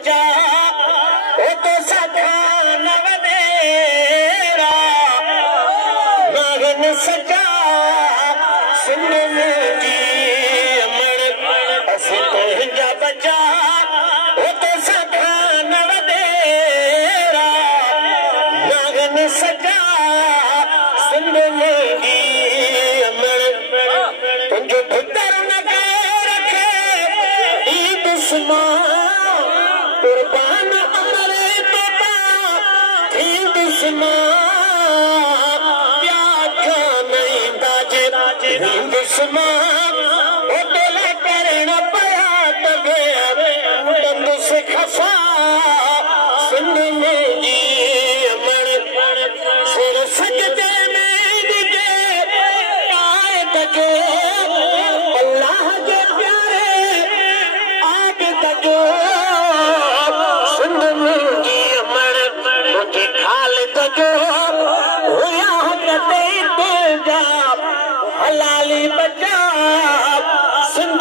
बचा ओ तो सखा नवदेरा नागन सजा सुन जी अमर अस तुझा बचा ओ तो सखा नवदेरा नागन सजा सुन जी अमर तुझो पुत्र न रखे ईद सुमा कुर्बान अमरे बाबा ईद सुमा प्यार नहीं दाजे ईद सुमा ओ दिल करना पया तबे दंद से खफा सुन जी अमर सिर सजदे में दिखे पाए तके अल्लाह के प्यारे आग तके सुन जी अमर मुझे खाल तके हुआ कते जा हलाली बचा सुन